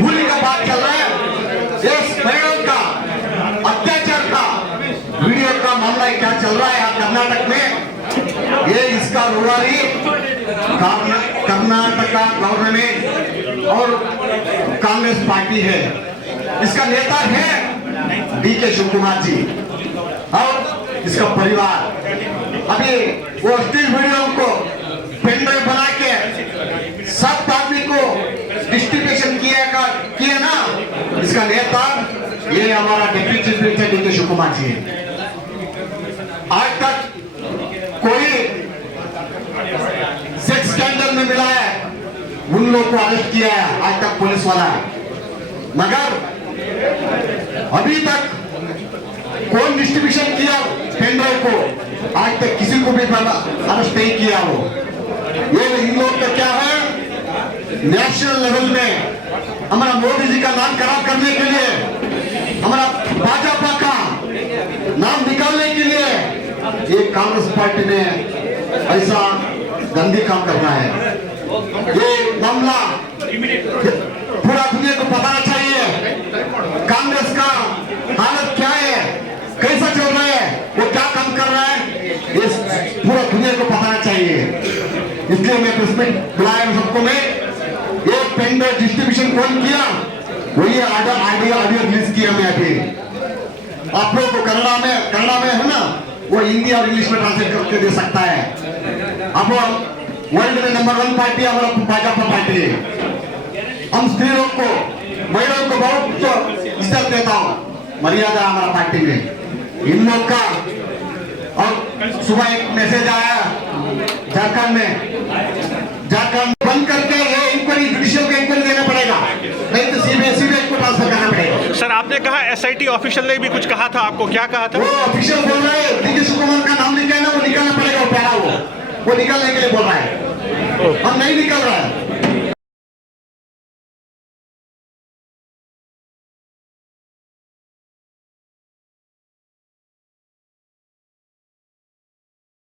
भूली का बात चल रहा है। इस बहनों का अत्याचार का वीडियो का मामला क्या चल रहा है कर्नाटक में, ये इसका रुवारी कर्नाटका गवर्नमेंट और कांग्रेस पार्टी है। इसका नेता है डीके शिव कुमार जी और इसका परिवार। अभी वो स्टिल वीडियो को पेन ड्राइव बना के सब आदमी को डिस्ट्रीब्यूशन किया ना, इसका नेता ये हमारा deputy chief minister DK Shivakumar ji है। आज तक कोई सेक्स स्कैंडल में मिला है उन लोगों को अरेस्ट किया है आज तक पुलिस वाला, मगर अभी तक कौन डिस्ट्रीब्यूशन किया पेन ड्राइव को, आज तक किसी को भी अरेस्ट नहीं किया हो। ये इन लोग का क्या है, नेशनल लेवल में हमारा मोदी जी का नाम खराब करने के लिए, हमारा भाजपा का नाम निकालने के लिए ये कांग्रेस पार्टी ने ऐसा गंदी काम करना है। ये मामला पूरा दुनिया को बताना चाहिए कांग्रेस का हालत क्या है, कैसा चल रहा है, वो क्या काम कर रहा है, इस पूरा दुनिया को बताना चाहिए। इसलिए मैं प्रेस मीट बुलाया सबको। मैं ये पेन ड्राइव डिस्ट्रीब्यूशन कौन किया, वही ऑडियो रिलीज किया मैं अभी। आप लोग को कन्नड़ा में है ना, वो हिंदी और इंग्लिश में ट्रांसलेट करके दे सकता है। अब वर्ल्ड में नंबर 1 पार्टी हमारा भाजपा पार्टी है। हम स्त्रियों को महिलाओं को बहुत इज्जत देता हूँ, मर्यादा हमारा पार्टी में। इन लोग का और सुबह एक मैसेज आया झारखंड बंद करके ये इंक्वायरी जुडिशियल का इंक्वायरी देना पड़ेगा, नहीं तो सीबीआई को ट्रांसफर करना पड़ेगा। सर आपने कहा एसआईटी ऑफिशियल ने भी कुछ कहा था, आपको क्या कहा था? वो ऑफिशियल बोल रहा है डीके शिव कुमार का नाम लिखा है ना, वो निकालना पड़ेगा, वो पैरा वो निकालने के लिए बोल रहा है, हम नहीं निकल रहा है।